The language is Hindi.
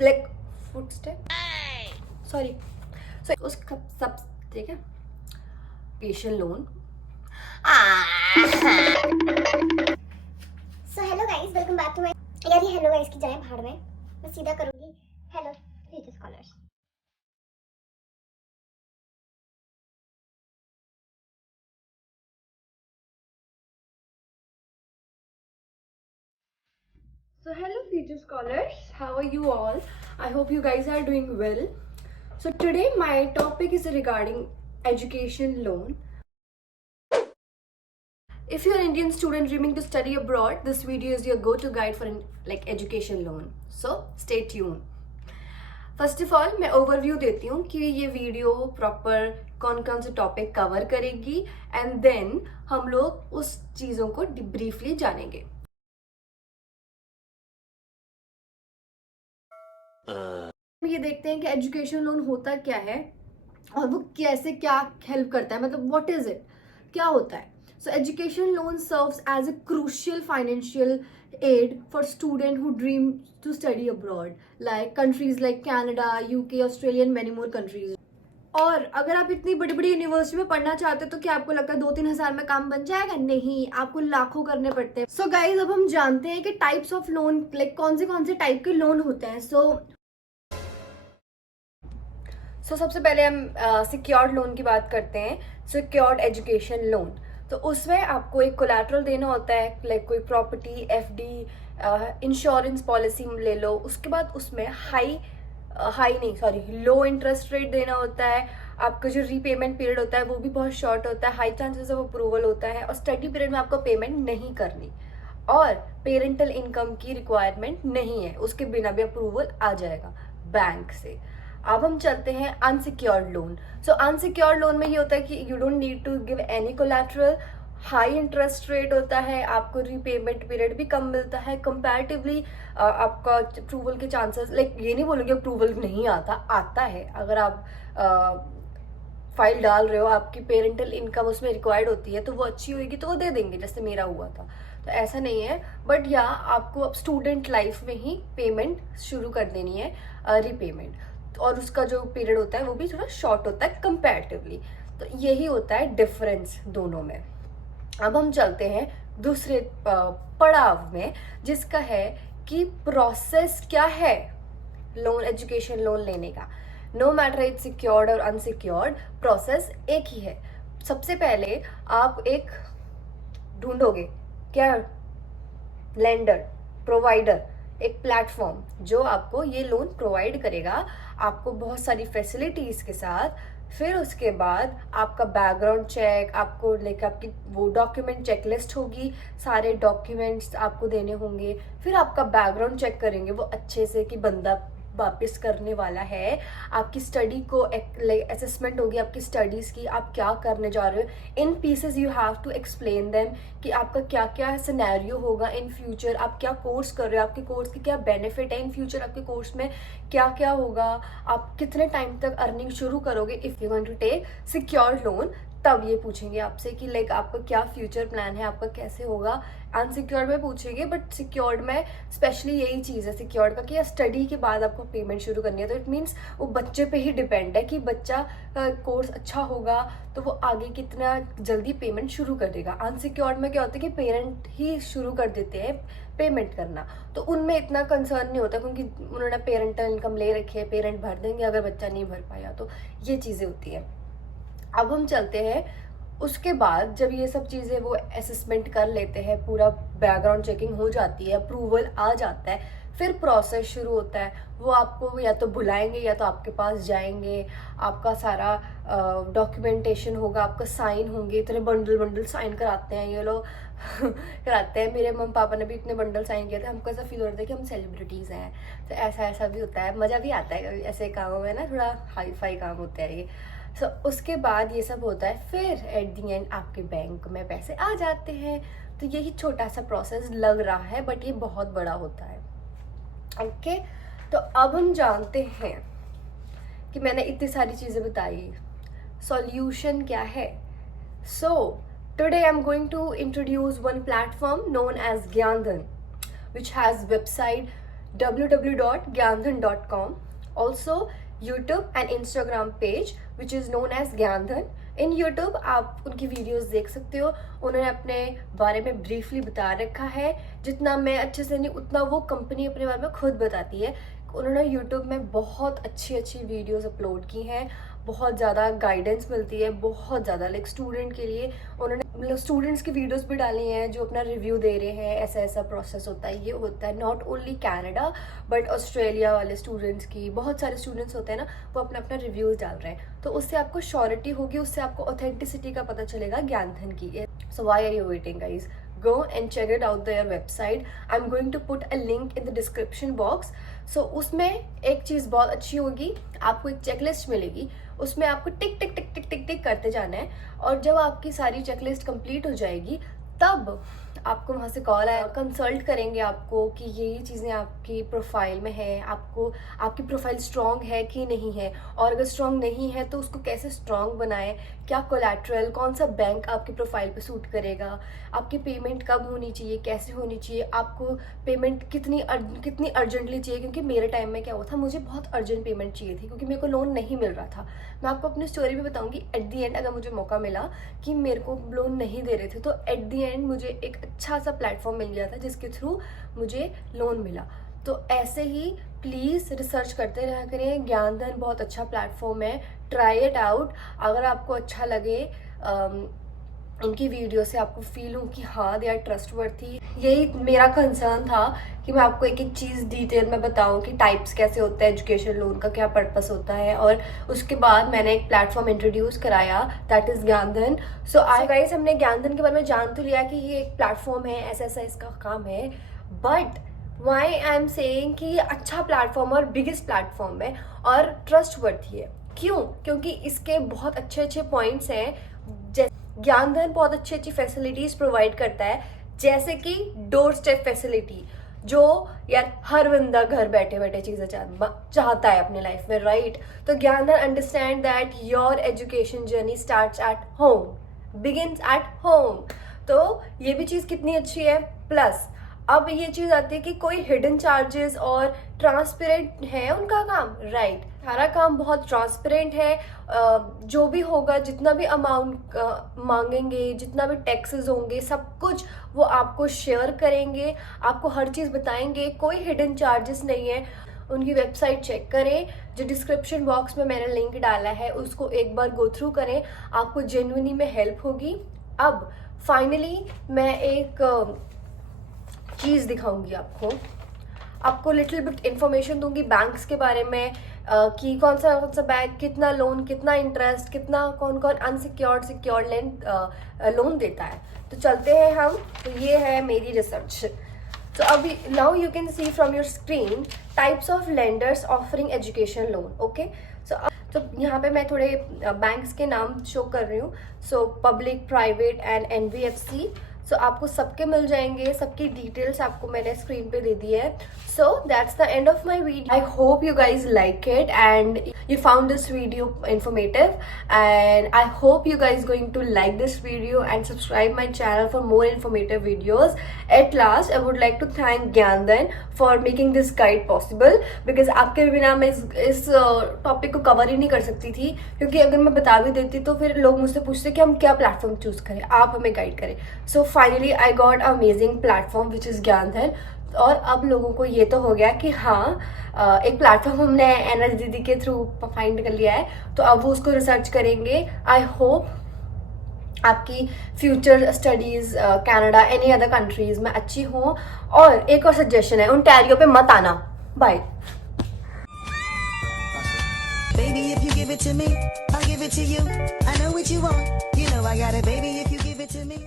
लाइक फुटस्टेप, सॉरी, सो उस सब, ठीक है, education loan. So hello guys, welcome back to my, यार ये हेलो गाइस की जाए भाड़ में, मैं सीधा करूंगी hello future scholars. So hello future scholars, how are you all? I hope you guys are doing well. So today my topic is regarding education loan. If you're an Indian student dreaming to study abroad, this video is your go-to guide for like education loan. So stay tuned. First of all मैं ओवरव्यू देती हूँ कि ये वीडियो प्रॉपर कौन कौन से टॉपिक कवर करेगी एंड देन हम लोग उस चीज़ों को ब्रीफली जानेंगे। ये देखते हैं कि एजुकेशन लोन होता क्या है और वो कैसे क्या हेल्प करता है, मतलब व्हाट इज इट, क्या होता है। So education loan serves as a crucial financial aid for student who dream to study abroad, like countries like Canada, UK, Australia and many more countries. और अगर आप इतनी बड़ी बड़ी यूनिवर्सिटी में पढ़ना चाहते हो तो क्या आपको लगता है 2-3 हजार में काम बन जाएगा? नहीं, आपको लाखों करने पड़ते हैं। सो गाइज, अब हम जानते हैं कि टाइप्स ऑफ लोन, लाइक कौन से टाइप के लोन होते हैं। सो सबसे पहले हम सिक्योर्ड लोन की बात करते हैं, सिक्योर्ड एजुकेशन लोन। तो उसमें आपको एक कोलैटरल देना होता है, लाइक कोई प्रॉपर्टी, एफडी, इंश्योरेंस पॉलिसी ले लो। उसके बाद उसमें लो इंटरेस्ट रेट देना होता है। आपका जो रीपेमेंट पीरियड होता है वो भी बहुत शॉर्ट होता है, हाई चांसेस ऑफ अप्रूवल होता है, और स्टडी पीरियड में आपको पेमेंट नहीं करनी, और पेरेंटल इनकम की रिक्वायरमेंट नहीं है, उसके बिना भी अप्रूवल आ जाएगा बैंक से। अब हम चलते हैं unsecured loan. So unsecured loan में ये होता है कि you don't need to give any collateral, high interest rate होता है, आपको रीपेमेंट पीरियड भी कम मिलता है कंपैरेटिवली। आपका अप्रूवल के चांसेस, लाइक ये नहीं बोलूँगी अप्रूवल नहीं आता है। अगर आप फाइल डाल रहे हो, आपकी पेरेंटल इनकम उसमें रिक्वायर्ड होती है तो वो अच्छी होगी तो वो दे देंगे, जैसे मेरा हुआ था। तो ऐसा नहीं है, बट या आपको अब स्टूडेंट लाइफ में ही पेमेंट शुरू कर देनी है, रीपेमेंट, और उसका जो पीरियड होता है वो भी थोड़ा शॉर्ट होता है कंपैरेटिवली। तो यही होता है डिफरेंस दोनों में। अब हम चलते हैं दूसरे पड़ाव में, जिसका है कि प्रोसेस क्या है लोन, एजुकेशन लोन लेने का। नो मैटर इट्स सिक्योर्ड और अनसिक्योर्ड, प्रोसेस एक ही है। सबसे पहले आप एक ढूंढोगे, क्या, लेंडर, प्रोवाइडर, एक प्लेटफॉर्म जो आपको ये लोन प्रोवाइड करेगा, आपको बहुत सारी फैसिलिटीज के साथ। फिर उसके बाद आपका बैकग्राउंड चेक, आपको लाइक आपकी वो डॉक्यूमेंट चेकलिस्ट होगी, सारे डॉक्यूमेंट्स आपको देने होंगे। फिर आपका बैकग्राउंड चेक करेंगे वो अच्छे से कि बंदा वापस करने वाला है। आपकी स्टडी को असेसमेंट होगी, आपकी स्टडीज़ की, आप क्या करने जा रहे हो। In pieces you have to explain them कि आपका क्या क्या सिनेरियो होगा इन फ्यूचर, आप क्या कोर्स कर रहे हो, आपके कोर्स के क्या बेनिफिट है इन फ्यूचर, आपके कोर्स में क्या क्या होगा, आप कितने टाइम तक अर्निंग शुरू करोगे if you want to take secured loan. तब ये पूछेंगे आपसे कि लाइक आपका क्या फ्यूचर प्लान है, आपका कैसे होगा। अनसिक्योर्ड में पूछेंगे, बट सिक्योर्ड में स्पेशली यही चीज़ है सिक्योर्ड का कि स्टडी के बाद आपको पेमेंट शुरू करनी है। तो इट मीन्स वो बच्चे पे ही डिपेंड है कि बच्चा का कोर्स अच्छा होगा तो वो आगे कितना जल्दी पेमेंट शुरू कर देगा। अनसिक्योर्ड में क्या होता है कि पेरेंट ही शुरू कर देते हैं पेमेंट करना, तो उनमें इतना कंसर्न नहीं होता क्योंकि उन्होंने पेरेंटल इनकम ले रखी है, पेरेंट भर देंगे अगर बच्चा नहीं भर पाया। तो ये चीज़ें होती हैं। अब हम चलते हैं उसके बाद, जब ये सब चीज़ें वो असेसमेंट कर लेते हैं, पूरा बैकग्राउंड चेकिंग हो जाती है, अप्रूवल आ जाता है, फिर प्रोसेस शुरू होता है। वो आपको या तो बुलाएंगे या तो आपके पास जाएंगे, आपका सारा डॉक्यूमेंटेशन होगा, आपका साइन होंगे, इतने बंडल साइन कराते हैं ये लोग कराते हैं। मेरे मम्मी पापा ने भी इतने बंडल साइन किए थे, हमको ऐसा फील हो रहा था कि हम सेलिब्रिटीज़ हैं। तो ऐसा भी होता है, मज़ा भी आता है ऐसे कामों में ना, थोड़ा हाई फाई काम होता है ये। सो उसके बाद ये सब होता है, फिर एट दी एंड आपके बैंक में पैसे आ जाते हैं। तो यही छोटा सा प्रोसेस लग रहा है, बट ये बहुत बड़ा होता है। ओके, तो अब हम जानते हैं कि मैंने इतनी सारी चीज़ें बताई, सॉल्यूशन क्या है। So today I am going to introduce one platform known as Gyandhan, which has website www.gyandhan.com. Also YouTube and Instagram page which is known as Gyandhan. In YouTube आप उनकी वीडियोस देख सकते हो. उन्होंने अपने बारे में ब्रीफली बता रखा है. जितना मैं अच्छे से नहीं उतना वो कंपनी अपने बारे में खुद बताती है. उन्होंने YouTube में बहुत अच्छी वीडियोस अपलोड की हैं. बहुत ज़्यादा गाइडेंस मिलती है, बहुत ज़्यादा लाइक स्टूडेंट के लिए. उन्होंने मतलब स्टूडेंट्स की वीडियोस भी डाली हैं जो अपना रिव्यू दे रहे हैं. ऐसा प्रोसेस होता है, ये होता है. Not only Canada but Australia वाले स्टूडेंट्स की, बहुत सारे स्टूडेंट्स होते हैं ना, वो अपना रिव्यूज़ डाल रहे हैं. तो उससे आपको श्योरिटी होगी, उससे आपको ऑथेंटिसिटी का पता चलेगा ज्ञानधन की. So why are you waiting guys? Go and check it out their website. I'm going to put a link in the description box. So उसमें एक चीज़ बहुत अच्छी होगी, आपको एक चेकलिस्ट मिलेगी. उसमें आपको टिक टिक टिक टिक टिक टिक करते जाना है. और जब आपकी सारी चेकलिस्ट कंप्लीट हो जाएगी तब आपको वहाँ से कॉल आया, कंसल्ट करेंगे आपको कि ये चीज़ें आपकी प्रोफाइल में है, आपकी प्रोफाइल स्ट्रॉन्ग है कि नहीं है, और अगर स्ट्रॉन्ग नहीं है तो उसको कैसे स्ट्रॉन्ग बनाएं, क्या कोलैटरल, कौन सा बैंक आपकी प्रोफाइल पे सूट करेगा, आपकी पेमेंट कब होनी चाहिए, कैसे होनी चाहिए, आपको पेमेंट कितनी अर्जेंटली चाहिए. क्योंकि मेरे टाइम में क्या हुआ था, मुझे बहुत अर्जेंट पेमेंट चाहिए थी क्योंकि मेरे को लोन नहीं मिल रहा था. मैं आपको अपनी स्टोरी भी बताऊंगी एट दी एंड. अगर मुझे मौका मिला कि मेरे को लोन नहीं दे रहे थे तो एट दी एंड मुझे एक अच्छा सा प्लेटफॉर्म मिल गया था जिसके थ्रू मुझे लोन मिला. तो ऐसे ही प्लीज़ रिसर्च करते रहा करें. ज्ञानधन बहुत अच्छा प्लेटफॉर्म है, ट्राई इट आउट. अगर आपको अच्छा लगे इनकी वीडियो से, आपको फील हो कि हाँ दे आर ट्रस्टवर्थी. यही मेरा कंसर्न था कि मैं आपको एक चीज़ डिटेल में बताऊं कि टाइप्स कैसे होता है, एजुकेशन लोन का क्या पर्पस होता है. और उसके बाद मैंने एक प्लेटफॉर्म इंट्रोड्यूस कराया, दैट इज़ ज्ञानधन. सो आज गाइस हमने ज्ञानधन के बारे में जान तो लिया कि ये एक प्लेटफॉर्म है, ऐसा इसका काम है. But why I am saying कि ये अच्छा प्लेटफॉर्म और बिगेस्ट प्लेटफॉर्म है और ट्रस्टवर्थी है. क्यों? क्योंकि इसके बहुत अच्छे पॉइंट्स हैं. ज्ञानधन बहुत अच्छी फैसिलिटीज प्रोवाइड करता है, जैसे कि डोर स्टेप फैसिलिटी, जो यार हर बंदा घर बैठे चीज़ें चाहता है अपने लाइफ में, राइट? तो Gyandhan understand that your education journey starts at home, begins at home. तो ये भी चीज़ कितनी अच्छी है. प्लस अब ये चीज़ आती है कि कोई हिडन चार्जेस और ट्रांसपेरेंट है उनका काम, राइट? सारा काम बहुत ट्रांसपेरेंट है. जो भी होगा, जितना भी अमाउंट मांगेंगे, जितना भी टैक्सेस होंगे, सब कुछ वो आपको शेयर करेंगे, आपको हर चीज़ बताएंगे. कोई हिडन चार्जेस नहीं है. उनकी वेबसाइट चेक करें, जो डिस्क्रिप्शन बॉक्स में मैंने लिंक डाला है उसको एक बार गो थ्रू करें, आपको जेन्युइनली में हेल्प होगी. अब फाइनली मैं एक चीज़ दिखाऊंगी आपको लिटिल बिट इंफॉर्मेशन दूंगी बैंक्स के बारे में, कि कौन सा बैंक कितना लोन, कितना इंटरेस्ट, कितना कौन अनसिक्योर्ड सिक्योर्ड लोन देता है. तो चलते हैं हम. तो ये है मेरी रिसर्च. तो अभी now you can see from your screen types of lenders offering education loan. Okay, तो यहाँ पे मैं थोड़े बैंक्स के नाम शो कर रही हूँ. So public, private and NBFC. सो आपको सबके मिल जाएंगे, सबकी डिटेल्स आपको मैंने स्क्रीन पे दे दी है. So that's the end of my video. I hope you guys like it and you found this video informative, and I hope you guys going to like this video and subscribe my channel for more informative videos. At last I would like to thank Gyandhan for making this guide possible, because आपके बिना मैं इस टॉपिक को कवर ही नहीं कर सकती थी. क्योंकि अगर मैं बता भी देती तो फिर लोग मुझसे पूछते कि हम क्या प्लेटफॉर्म चूज करें, आप हमें गाइड करें. So finally I got amazing platform which is Gyandhan. और अब लोगों को ये तो हो गया कि हाँ एक प्लेटफॉर्म हमने एनएस दीदी के थ्रू फाइंड कर लिया है, तो अब वो उसको रिसर्च करेंगे. आई होप आपकी future studies Canada any other countries में अच्छी हो. और एक और सजेशन है, ओंटारियो पे मत आना. Bye. Baby, if you give it to me, I'll give it to you. I know what you want. You know I got it, baby, if you give it to me.